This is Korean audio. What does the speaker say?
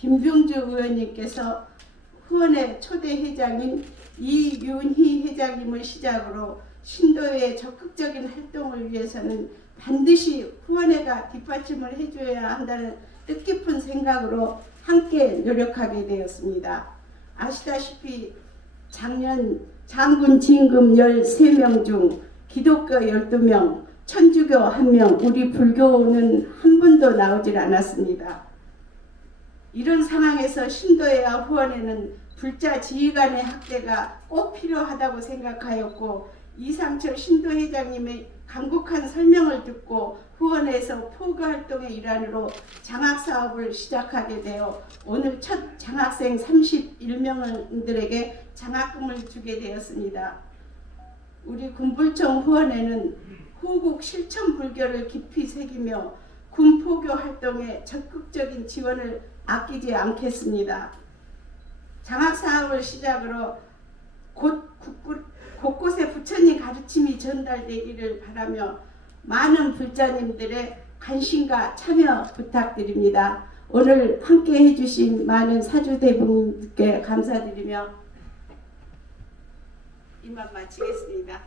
김병주 의원님께서 후원의 초대 회장인 이윤희 회장님을 시작으로 신도의 적극적인 활동을 위해서는 반드시 후원회가 뒷받침을 해줘야 한다는 뜻깊은 생각으로 함께 노력하게 되었습니다. 아시다시피 작년 장군 진금 13명 중 기독교 12명, 천주교 1명, 우리 불교는 한 분도 나오질 않았습니다. 이런 상황에서 신도회와 후원회는 불자 지휘관의 학대가 꼭 필요하다고 생각하였고 이상철 신도회장님의 간곡한 설명을 듣고 후원회에서 포교 활동의 일환으로 장학 사업을 시작하게 되어 오늘 첫 장학생 31명들에게 장학금을 주게 되었습니다. 우리 군불청 후원회는 후국 실천 불교를 깊이 새기며 군포교 활동에 적극적인 지원을 아끼지 않겠습니다. 장학 사업을 시작으로 곧 곳곳에 부처님 가르침이 전달되기를 바라며 많은 불자님들의 관심과 참여 부탁드립니다. 오늘 함께 해주신 많은 사주대분께 감사드리며 이만 마치겠습니다.